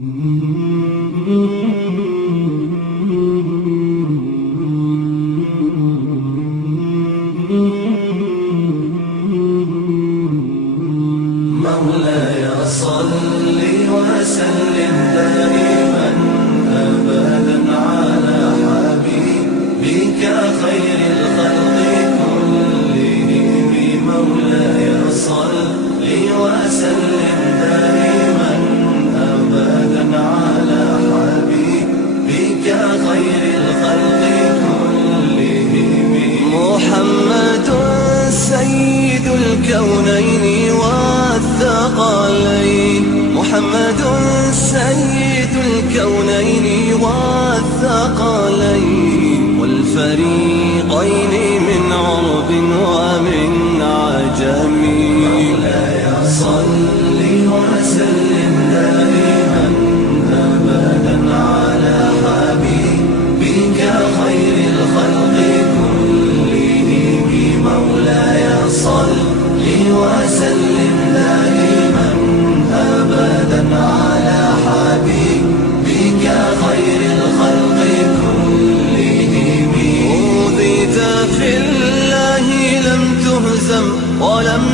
مولاي صل وسلم دائما أبدا على حبيبك خير الخلق كلهم. مولاي صل وسلم دائما أبدا على حبيبك خير الخلق كلهم. محمد سيد الكونين والثقلين، محمد سيد الكونين والثقلين والفريقين من عرب ومن عجم. مولاي صل وسلم دائما أبدا على حبيبك خير الخلق كلهم. مولاي صل وسلم دائما أبدا على حبيبك خير الخلق كلهم. أوذيت في الله لم تهزم ولم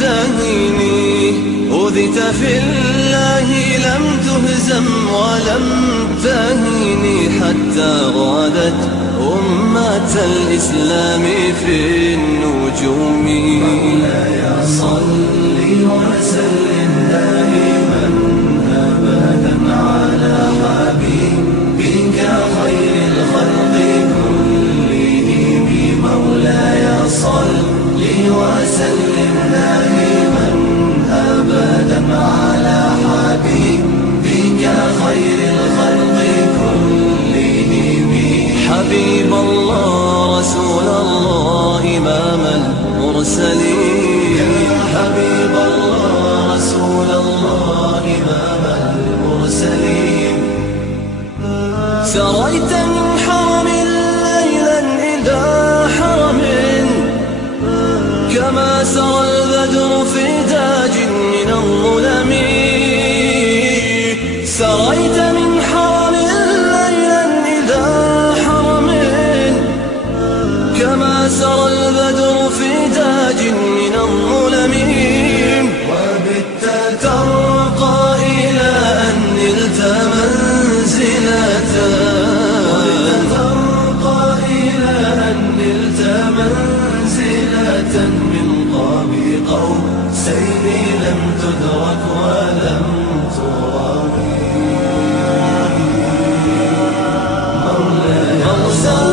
تهني، أوذيت في الله لم تهزم ولم تهني حتى غادت أمة الإسلام في النجوم. مولاي صل وسلم دائما أبدا على حبيبك خير الخلق كلهم. مولاي صل وسلم دائما أبدا على حبيبك خير الخلق كلهم. حبيب الله رسول الله إمام المرسلين، يا حبيب الله رسول الله إمام المرسلين. سريت من حرم ليلا إلى حرم كما سرى البدر في تاج من الظلم. سريت من حرم ليلا إلى حرم كما سرى البدر في تاج من الظلم. وبت ترقى إلى أن نلت منزلة، ترقى إلى أن نلت منزلة من قاب قوسين لم تدرك ولم ترامي. مولاي صل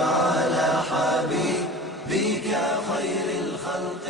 على حبيبك خير الخلق.